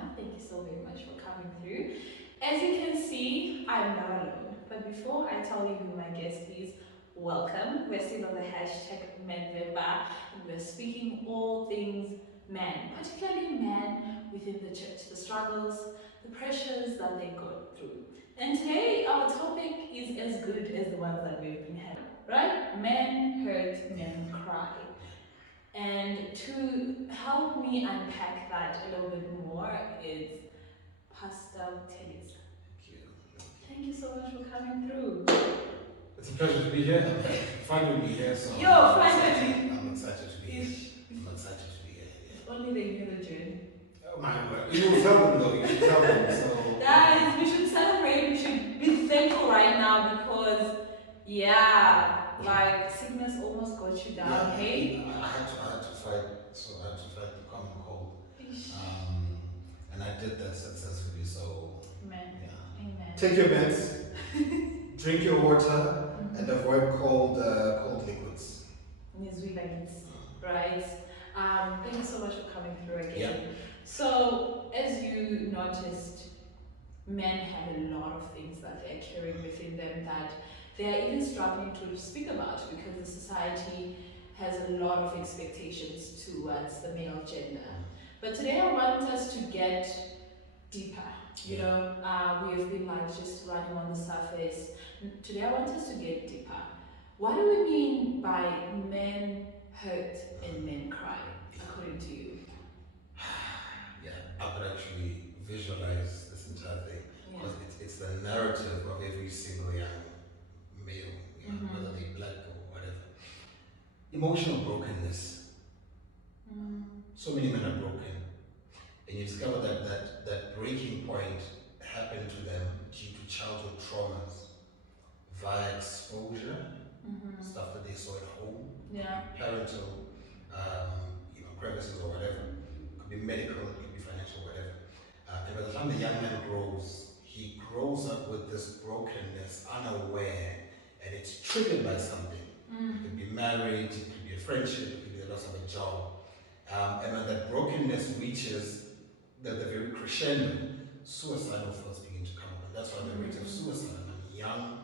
Nhlanhla. Thank you so very much for coming through. As you can see, I'm not alone. But before I tell you who my guest is, welcome. We're still on the hashtag MenVemba, and we're speaking all things men, particularly men within the church, the struggles, the pressures that they go through. And today, our topic is as good as the ones that we've been having, right? Men hurt, men cry. And to help me unpack that a little bit more is Pastor Buthelezi. Thank you so much for coming through. It's a pleasure to be here. I'm fine to be here. So I'm excited to be here. I'm excited to be here. If only they knew the journey. Oh my word. You will tell them though. You should tell them. So guys, we should celebrate. We should be thankful right now because, like sickness almost got you down. yeah, Hey, I had to fight. So I had to fight the common cold. And I did that successfully. So Amen. yeah. Amen. Take your meds. Drink your water. And avoid cold liquids. Right. Thank you so much for coming through again. Yeah. So, as you noticed, men have a lot of things that they're carrying within them that they are even struggling to speak about because the society has a lot of expectations towards the male gender. But today I want us to get deeper. We have been like just running on the surface. Today I want us to get deeper. What do we mean by men hurt and men cry, according to you? Yeah, I could actually visualize this entire thing because it's the narrative of every single young male, whether they're black or whatever. Emotional brokenness. So many men are broken. And you discover that breaking point happened to them due to childhood traumas, via exposure, stuff that they saw at home, parental, crevices or whatever. It could be medical, it could be financial, whatever. And by the time the young man grows, he grows up with this brokenness, unaware, and it's triggered by something. It could be marriage, it could be a friendship, it could be the loss of a job. And when that brokenness reaches the very crescendo, suicidal thoughts begin to come up. And that's why the rate of suicide among young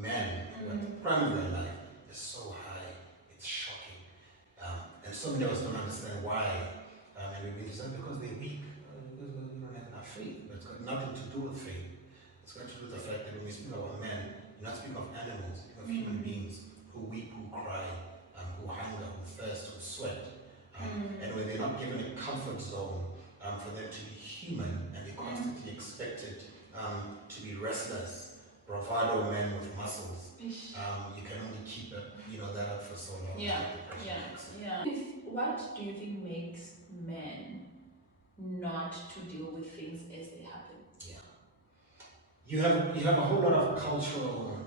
men who are at the prime of their life is so high. It's shocking. And so many of us don't understand why. And we believe that because they're weak, because we don't have enough faith. But it's got nothing to do with faith. It's got to do with the fact that when we speak about men, you're not speaking of animals, you're speaking of human beings who weep, who cry, who hunger, who thirst, who sweat. And when they're not given a comfort zone for them to be human, and they're constantly expected to be restless, bravado men with muscles, you can only keep that up for so long. What do you think makes men not to deal with things as they happen? Yeah. You have a whole lot of cultural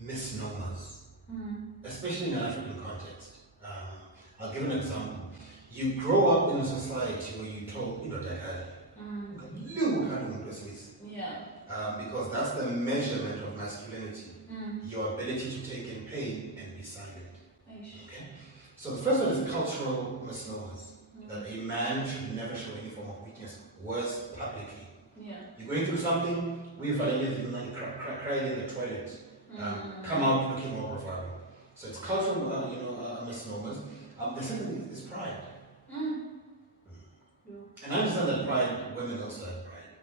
misnomers, especially in an African context. I'll give an example. You grow up in a society where you're told, because that's the measurement of masculinity. Your ability to take in pain and be silent. Okay? So the first one is cultural misnomers. That a man should never show any form of weakness, worse publicly. You're going through something, we're violated, and crying in the toilet. Come out looking more bravado. So it's cultural misnomers. The second thing is pride. And I understand that pride, women also have pride.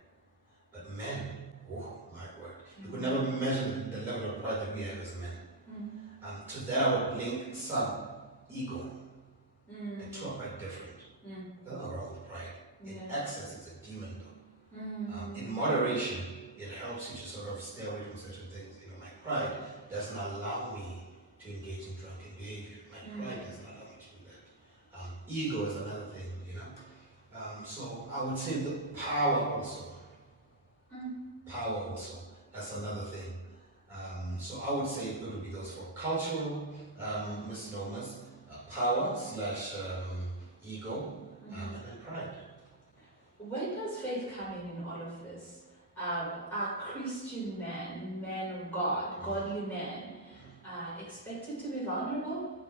But men, oh my word, you could never measure the level of pride that we have as men. To that I would link sub-ego. The two are quite different. There's nothing wrong with pride. In excess, it's a demon though. In moderation, it helps you to sort of stay away from certain things. My pride doesn't allow me to engage in drunken behavior. My pride doesn't allow me to do that. Ego is another thing, so I would say the power also. Power also. That's another thing. So I would say it would be those four. Cultural misnomers, power / ego, and then pride. Where does faith come in all of this? Are Christian men of God, godly men, expected to be vulnerable?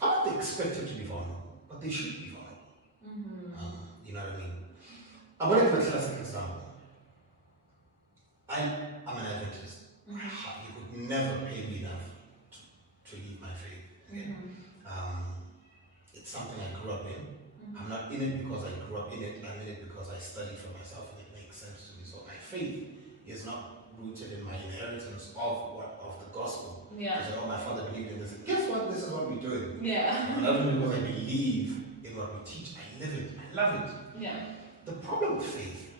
Aren't they expected to be vulnerable? But they should be vulnerable. I'm going to give a classic example. I'm an Adventist. You could never pay me enough to leave my faith. Okay? It's something I grew up in. I'm not in it because I grew up in it. I'm in it because I studied for myself and it makes sense to me. So my faith is not rooted in my inheritance of the gospel. Yeah. Because my father believed in this. Guess what? This is what we're doing. Yeah. I'm not only because I believe in what we teach. I live it. I love it. Yeah. The problem with faith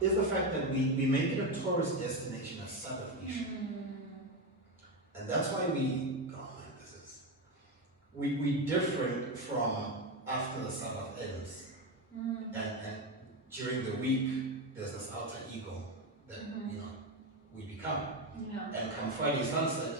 is the fact that we make it a tourist destination, a Sabbath issue. And that's why we different from after the Sabbath ends. And during the week, there's this alter ego that, we become. Yeah. And come Friday sunset,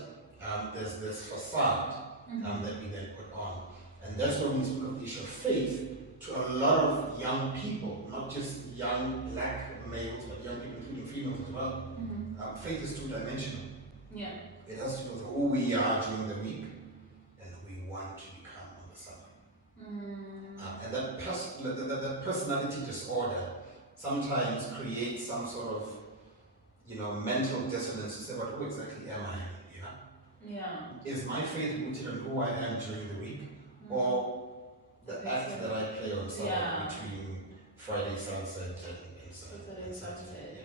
there's this facade that we then put on. And that's where we speak of the issue of faith to a lot of young people, not just young black males, but young people, including females as well. Faith is two-dimensional. Yeah. It has to do with who we are during the week and who we want to become on the Sabbath. And that personality disorder sometimes creates some sort of, mental dissonance to say, but who exactly am I? Yeah. Is my faith rooted on who I am during the week, or the act that I play on Sabbath between Friday sunset and Saturday?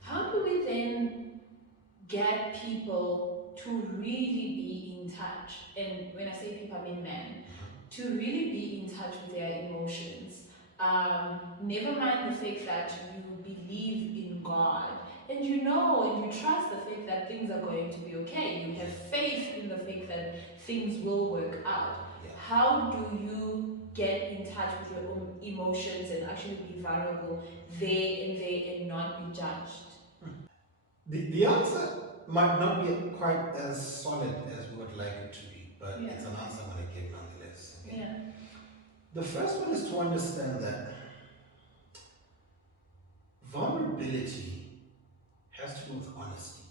How do we then get people to really be in touch? And when I say people, I mean men. To really be in touch with their emotions. Never mind the fact that you believe in God and you trust the fact that things are going to be okay. You have faith in the fact that things will work out. Yeah. How do you get in touch with your own emotions and actually be vulnerable there and not be judged? The answer might not be quite as solid as we would like it to be, but it's an answer I'm going to give nonetheless. Okay? Yeah. The first one is to understand that vulnerability has to do with honesty.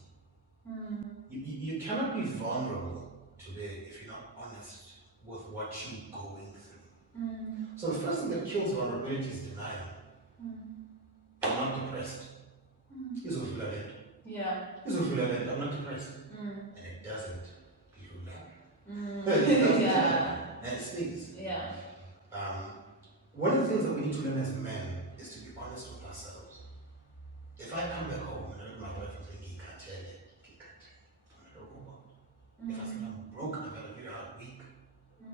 You cannot be vulnerable today if you're not honest with what you're going through. So the first thing that kills vulnerability is denial. I'm not depressed. Yeah. I'm not depressed. And it doesn't. Yeah. And it stings. Yeah. One of the things that we need to learn as men is to be honest with ourselves. If I come back home and I look at my wife and say, I'm not a robot. If I say I'm broken, I've had a very hard week,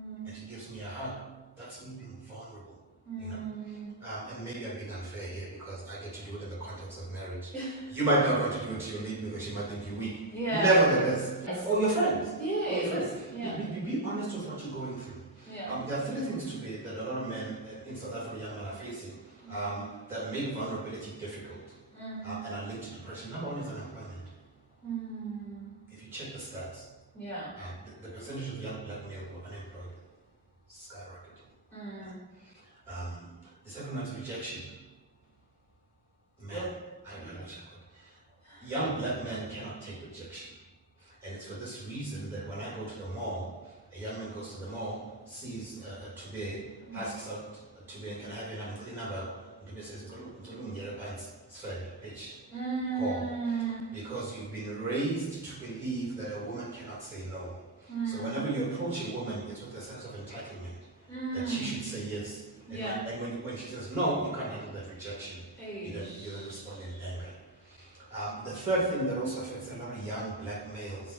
and she gives me a hug, that's me being vulnerable. And maybe I'm being unfair here because I get to do it in the context of marriage. You might not want to do it to your mate because she might think you're weak. Yeah. Nevertheless, or your friends. Be honest with what you're going through. There are three things today that a lot of men in South Africa, young men, are facing that make vulnerability difficult and are linked to depression. Number one is unemployment. If you check the stats, the percentage of young black males who are unemployed skyrocketed. The second one is rejection. Young black men cannot take rejection. And it's for this reason that when I go to the mall, a young man goes to the mall, sees today, asks out today, can I have a number? Today says, it's fair, bitch. Because you've been raised to believe that a woman cannot say no. So whenever you approach a woman, it's with a sense of entitlement that she should say yes. And when she says no, you can't handle that rejection. You don't respond in anger. The third thing that also affects a lot of young black males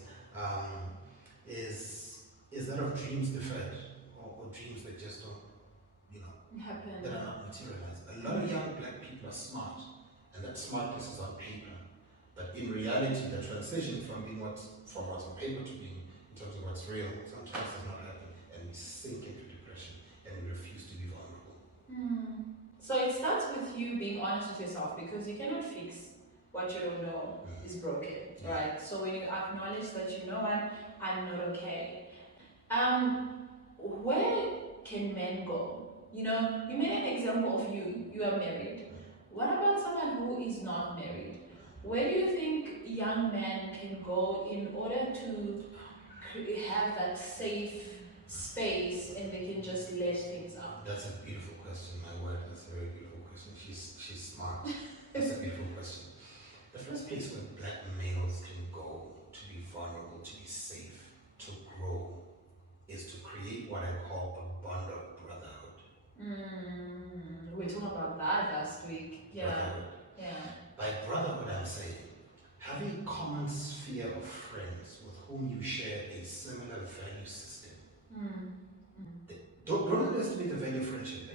is that of dreams deferred or dreams that just don't, happen. That are not materialized. A lot of young black people are smart, and that smartness is on paper. But in reality, the transition from what's on paper to being in terms of what's real sometimes does not happen, and we sink into depression and we refuse to be vulnerable. So it starts with you being honest with yourself because you cannot fix what you don't know is broken, right? So when you acknowledge that I'm not okay. Where can men go? You made an example of you are married. What about someone who is not married? Where do you think young men can go in order to have that safe space and they can just let things out? That's a beautiful question. question, my word. That's a very beautiful question. She's smart. That's a beautiful question. The first place where black males can go to be vulnerable, to be safe, to grow, is to create what I call a bond of brotherhood. We talked about that last week. Yeah. Brotherhood. Yeah. By brotherhood, I'm saying have a common sphere of friends with whom you share a similar value system. Don't underestimate the value of friendship.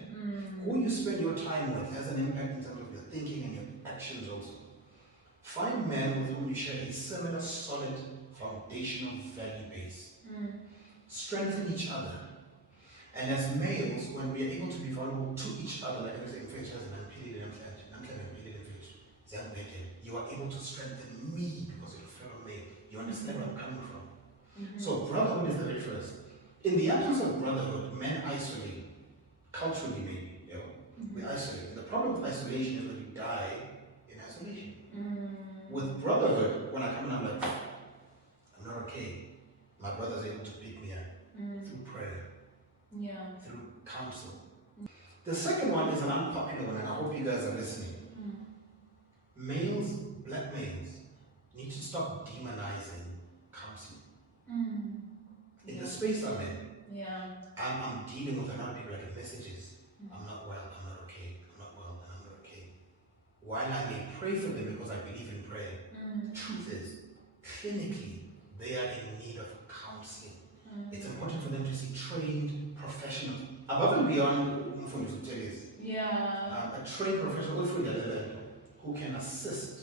Who you spend your time with has an impact in terms of your thinking and your actions also. Find men with whom you share a similar solid foundational value base. Strengthen each other. And as males, when we are able to be vulnerable to each other, like I was saying, you are able to strengthen me because you're a fellow male. You understand where I'm coming from? So brotherhood is the very first. In the absence of brotherhood, men isolate. Culturally, maybe. You know? We isolate. The problem with isolation is that we die in isolation. With brotherhood, when I come in, I'm like, I'm not okay. My brother's able to pick me up through prayer, through counsel. The second one is an unpopular one, and I hope you guys are listening. Males, black males, need to stop demonizing counseling. In the space I'm in, I'm dealing with a lot of people like messages. I'm not well, I'm not okay, I'm not well, and I'm not okay. While I may pray for them because I believe in prayer, truth is, clinically, they are in need of counseling. It's important for them to see trained professionals above and beyond a trained professional who can assist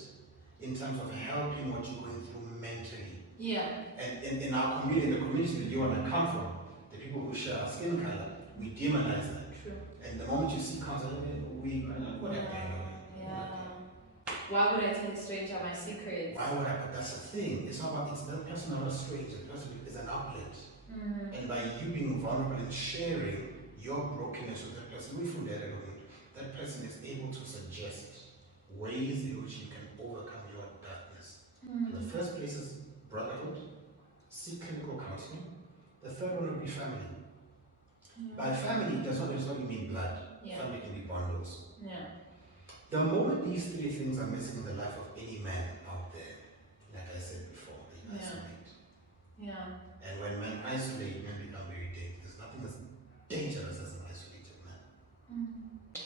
in terms of helping what you're going through mentally. And in our community, the community that you and I come from, the people who share our skin color, we demonize them. And the moment you see counseling, Why would I tell a stranger my secrets? Why would I? But that's the thing. It's not about, it's that person not a stranger. The person is an outlet. And by you being vulnerable and sharing your brokenness with that person, that person is able to suggest ways in which you can overcome your darkness. The first place is brotherhood, seek clinical counseling. The third one would be family. By family, does not necessarily mean blood. Family can be bundles. The moment these three things are missing in the life of any man out there, like I said before, they isolate. And when men isolate, men become very dangerous. Nothing as dangerous as an isolated man.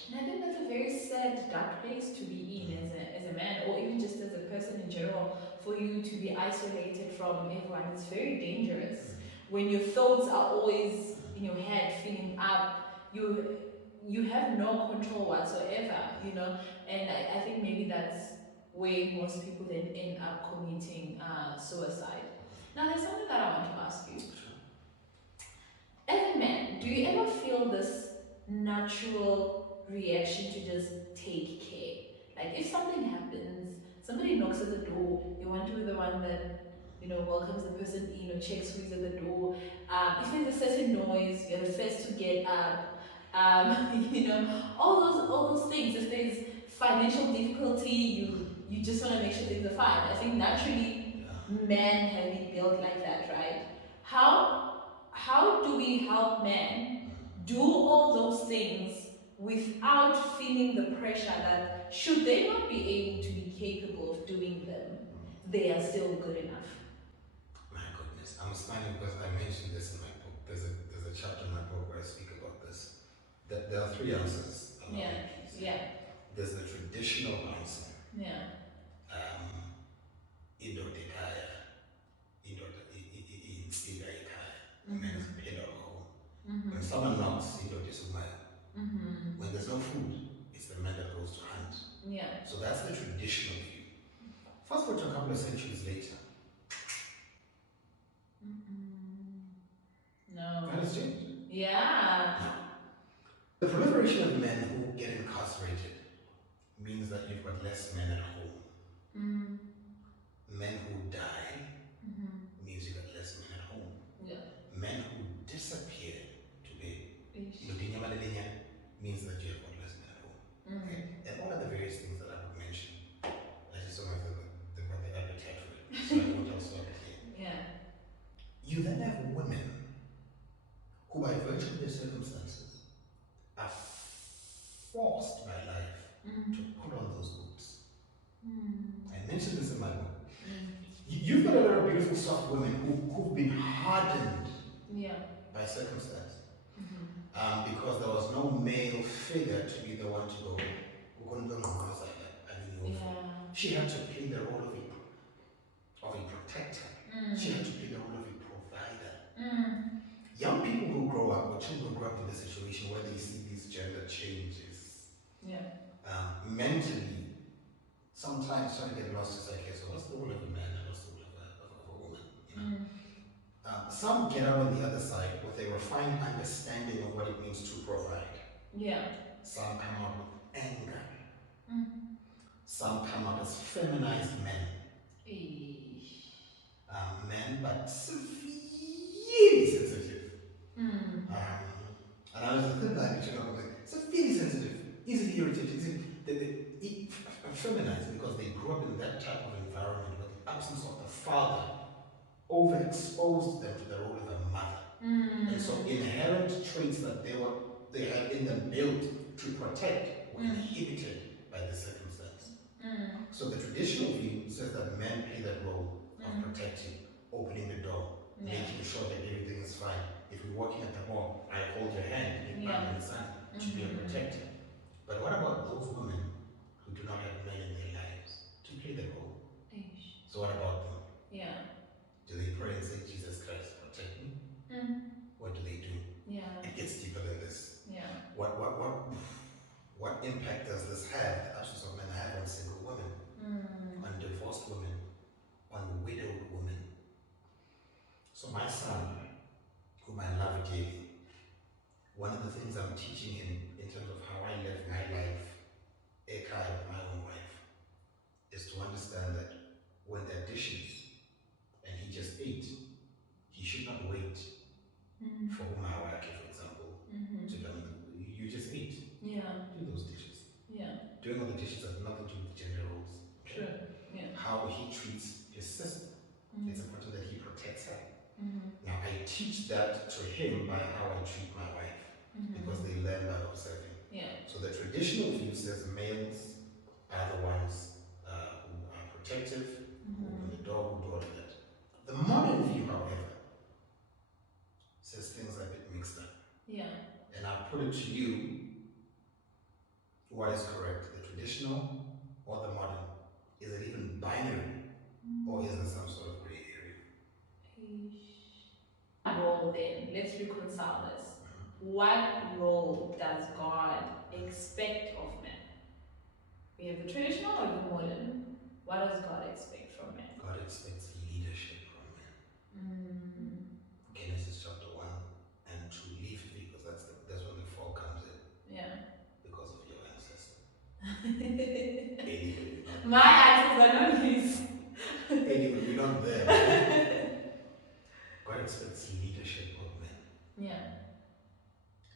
And I think that's a very sad, dark place to be in as a man, or even just as a person in general. For you to be isolated from everyone, it's very dangerous. When your thoughts are always in your head, filling up, you have no control whatsoever, you know. And I think maybe that's where most people then end up committing suicide. Now, there's something that I want to ask you. As a man, do you ever feel this natural reaction to just take care? Like if something happens, somebody knocks at the door, you want to be the one that, you know, welcomes the person in or checks who's at the door. If there's a certain noise, you're the first to get up. You know, all those things. If there's financial difficulty, you just want to make sure things are fine. I think naturally men have been built like that, right? How do we help men do all those things without feeling the pressure that should they not be able to be capable of doing them, they are still good enough? My goodness, I'm smiling because I mentioned this in my book. There's a chapter in my book where I speak about this. There are three answers. There's the traditional answer. Indodekaya, instika ekaya. Man is a pillar of home. When someone knocks, when there's no food, it's the man that goes to hunt. So that's the traditional view. Fast forward to a couple of centuries later. No. That has changed. The proliferation of men who get incarcerated means that you've got less men at home. Men who die means you've got less men at home. Men who disappear today means that you have got less men at home. Okay? And all of the various things that I would mention, I just don't have the appetite for it. So I won't stop here. You then have women who, by virtue of their circumstances, are mention this in my book. You've got a lot of beautiful, soft women who've been hardened by circumstance. Because there was no male figure to be the one to go. She had to play the role of a protector. She had to play the role of a provider. Young people who grow up, or children who grow up in a situation where they see these gender changes, mentally, sometimes trying to get lost is like, okay, so what's the role of a man and what's the role of a woman? You know? Some get out on the other side with a refined understanding of what it means to provide. Some come out with anger. Some come out as feminized men. Men, but severely sensitive. And I was thinking that severely sensitive, easily irritated, feminized because they grew up in that type of environment where the absence of the father overexposed them to the role of a mother. And so inherent traits that they had in them built to protect were inhibited by the circumstance. So the traditional view says that men play that role of protecting, opening the door, making sure that everything is fine. If we're walking at the mall, I hold your hand in the sun to be a protector. But what about those women who do not have men in their lives to play the role? So what about them? Do they pray and say, Jesus Christ, protect me? What do they do? It gets deeper than this. What impact does this have, the absence of men, have on single women, on divorced women, on widowed women? So my son, whom I love dearly, one of the things I'm teaching him in terms of how I live my life, Ekai, my own wife, is to understand that when there are dishes and he just ate, he should not wait for Umawake, for example, to come in. You just ate. Do those dishes. Doing all the dishes has nothing to do with gender roles. Okay? How he treats his sister. It's important that he protects her. Now I teach that to him by how I treat my wife, because they learn by observing. So the traditional view says males are the ones who are protective, who open the door, who do all of that. The modern view, however, says things are a bit mixed up. And I'll put it to you, what is correct, the traditional or the modern? Is it even binary, or is there some sort of gray area? Role then, let's reconcile this. What role does God expect of men? We have the traditional or the modern. What does God expect from men? God expects leadership from men. Genesis chapter 1 and 2, leave 3, because that's when the fall comes in. Because of your ancestor. Anyway, my ancestors are not these. Anyway, we're not there. God expects leadership of men.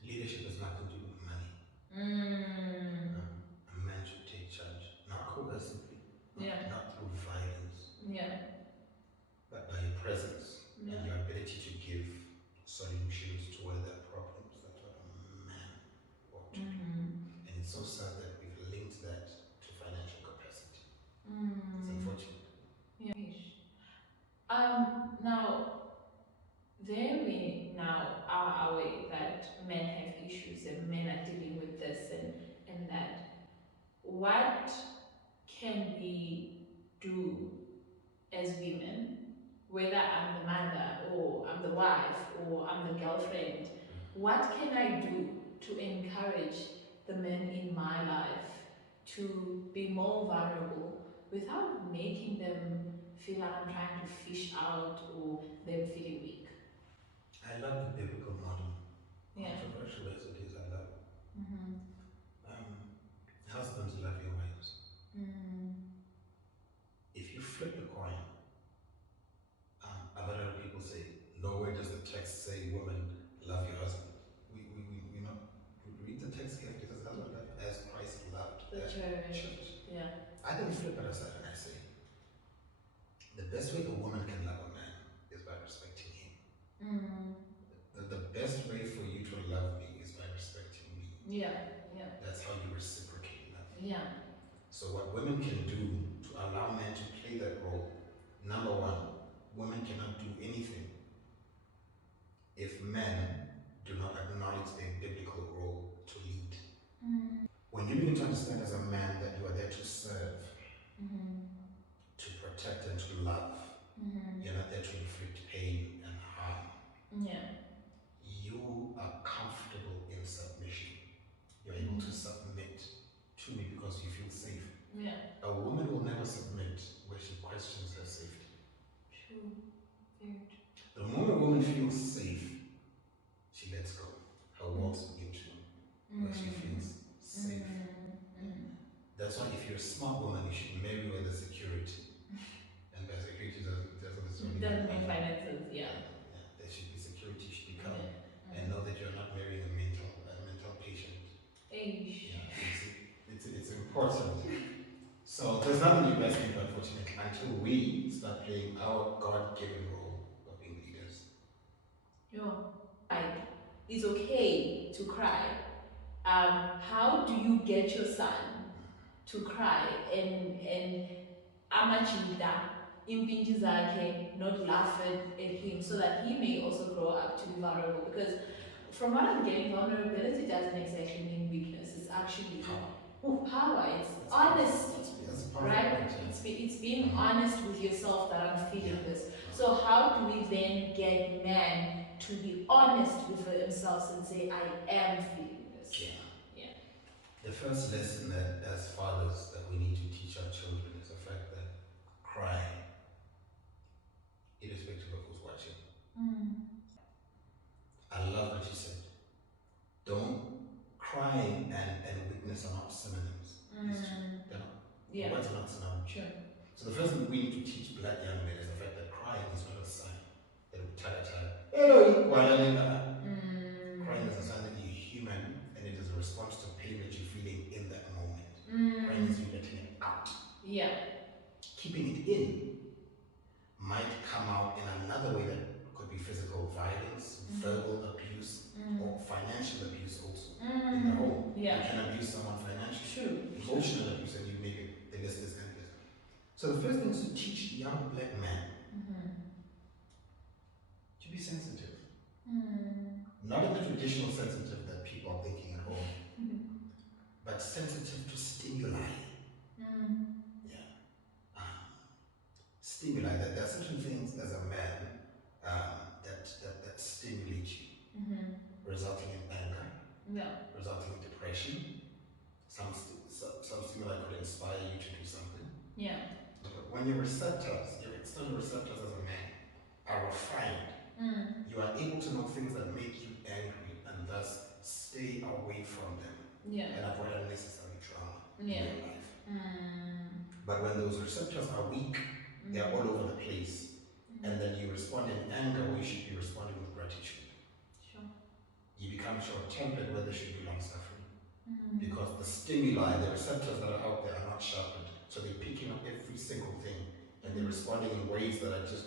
Leadership has nothing to do with money. A man should take charge, not coercively, not through violence, but by your presence and your ability to give solutions to where there are problems. That's what a man ought to do. And it's so sad that we've linked that to financial capacity. It's unfortunate. Now, there we now are aware that men have issues and men are dealing with this and that. What can we do as women, whether I'm the mother or I'm the wife or I'm the girlfriend, what can I do to encourage the men in my life to be more vulnerable without making them feel like I'm trying to fish out or them feeling weak? I love the biblical model. Controversial as it is, I love it. Husbands, love your wives. If you flip the coin, a lot of people say, nowhere does the text say, woman, love your husband. We read the text here, it says, husband, love as Christ loved the church. I then flip it aside and I say, the best way a woman can love a man is by respecting him. The best way for you to love me is by respecting me. That's how you reciprocate love. So what women can do to allow men to than to love. You're not there to inflict pain and harm. You are comfortable in submission. You're able to submit to me because you feel safe. A woman will never submit where she questions her safety. True. Very true. The moment a woman feels safe, she lets go. Her walls begin to where she feels safe. That's why if you're a smart woman, you should marry with a security. And by security doesn't mean finances, There should be security, you should be calm. And know that you're not marrying a mental patient. It's important. So there's nothing you guys think, unfortunately, until we start playing our God-given role of being leaders. It's okay to cry. How do you get your son to cry and amachida impinji zakhe, not laugh at him, so that he may also grow up to be vulnerable? Because from what I'm getting, vulnerability doesn't exactly mean weakness. It's actually power. It's honesty, right? It's being honest with yourself that I'm feeling this. So how do we then get men to be honest with themselves and say, I am feeling this? The first lesson that as fathers that we need to teach our children is the fact that cry, irrespective of who's watching. I love what you said. Don't crying and weakness are not synonyms. Words are not synonyms. Sure. So the first thing we need to teach black young men is the fact that crying is not a sign that we Crying is a sign that you're human and it is a response to pain that you're feeling in that moment. Crying is you letting it out. Keeping it in might come out in another way that could be physical violence, verbal abuse, or financial abuse also in the home. You can abuse someone financially, emotional abuse, and you make it, the list is endless. So the first thing is to teach young black men to be sensitive. Not in the traditional sensitive that people are thinking at home, but sensitive to stimuli. Stimuli, that there are certain things as a man that stimulate you, resulting in anger, resulting in depression. Some stimuli could inspire you to do something. But when your external receptors as a man are refined, you are able to know things that make you angry and thus stay away from them and avoid unnecessary trauma in your life. But when those receptors are weak, they are all over the place, and then you respond in anger where you should be responding with gratitude. You become short-tempered where there should be long-suffering, because the stimuli, the receptors that are out there are not sharpened, so they're picking up every single thing, and they're responding in ways that are just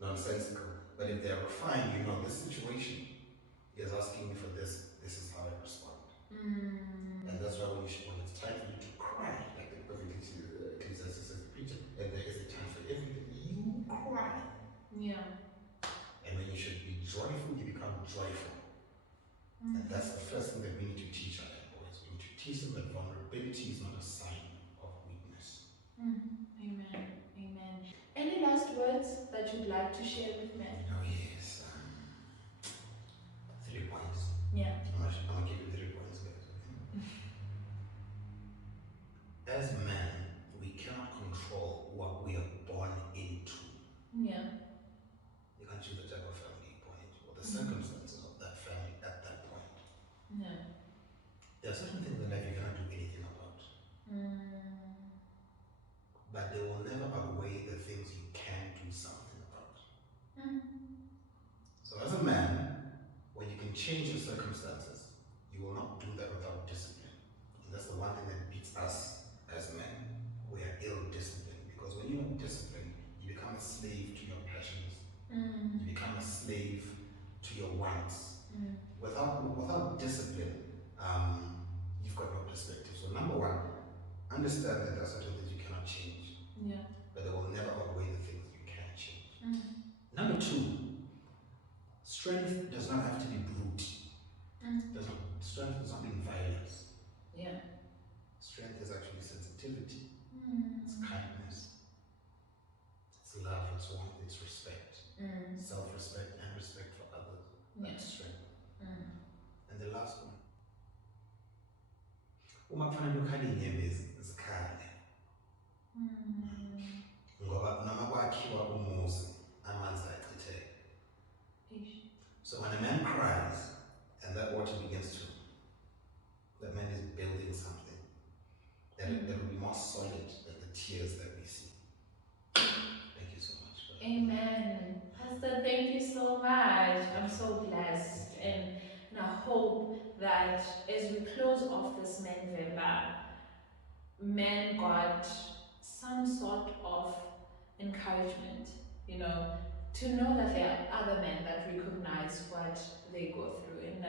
nonsensical. But if they're refined, you know this situation is asking me for this. This is how I respond, and that's why when it's time for you to cry, like the perfect Ecclesiastes says, preacher, and there is a time for everything. You cry. And when you should be joyful, you become joyful. And that's the first thing that we need to teach our boys. We need to teach them that vulnerability is not a sign of weakness. Amen. Any last words that you'd like to share with men? Oh yes. 3 points. I'm gonna give you 3 points, guys. As men, we cannot control what we are born into. You can't choose the type of family you're born into or the circumstances of that family at that point. There are certain things in life you cannot do anything about. But they will never outweigh the things you can do something about. So as a man, when you can change your circumstances, you will not do that without discipline. And that's the one thing that beats us as men. We are ill-disciplined, because when you're not disciplined, you become a slave to your passions. You become a slave to your wants. Without discipline, you've got no perspective. So number one, understand that there are certain things you cannot change, but they will never outweigh the things you can change. Number two, strength does not have to be brute. Strength does not mean violence. Strength is actually sensitivity. It's kindness. self-respect and respect for others. Yeah. That's strength. Mm. And the last one, uma kufanele ukhale iy'nyembezi zikhale ngoba noma kwakhiwa umuzi amanzi ayachitheka. So when a man cries and that water begins to, that man is building something that will be more solid than the tears that we see. Thank you so much. Amen. Pastor, thank you so much. I'm so blessed. And I hope that as we close off this November, men got some sort of encouragement, to know that there are other men that recognize what they go through. And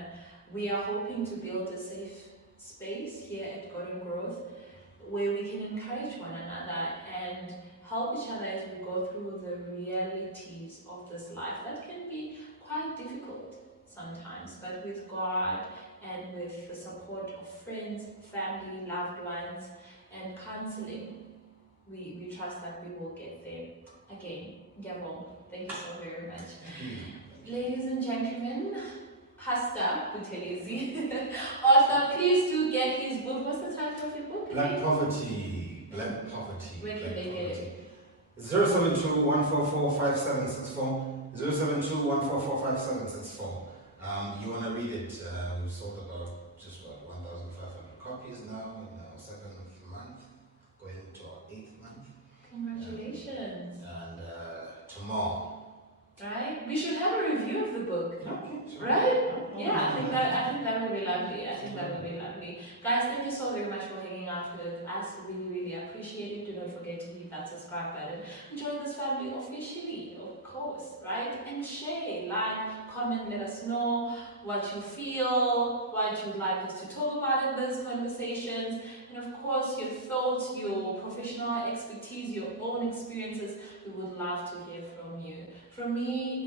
we are hoping to build a safe space here at Golden Growth where we can encourage one another and help each other as we go through the realities of this life that can be quite difficult sometimes. But with God and with the support of friends, family, loved ones, and counseling, we trust that we will get there. Again, Gabon, thank you so very much. Ladies and gentlemen, Pastor Buthelezi, author, please do get his book. What's the title of your book? Black Poverty. Black Poverty. Where can they get it? 072-144-5764. 072-144-5764. You want to read it? We've sold about just about 1,500 copies now in our 7th month, going to our 8th month. Congratulations. And tomorrow. Right? We should have a review of the book. Okay, sure. Right? Yeah, I think that would be lovely. That would be lovely. Guys, thank you so very much for hanging out with us. Really, really appreciate it. Do not forget to hit that subscribe button. Join this family officially, of course, right? And share, like, comment, let us know what you feel, what you'd like us to talk about in these conversations, and of course your thoughts, your professional expertise, your own experiences. We would love to hear from you. From me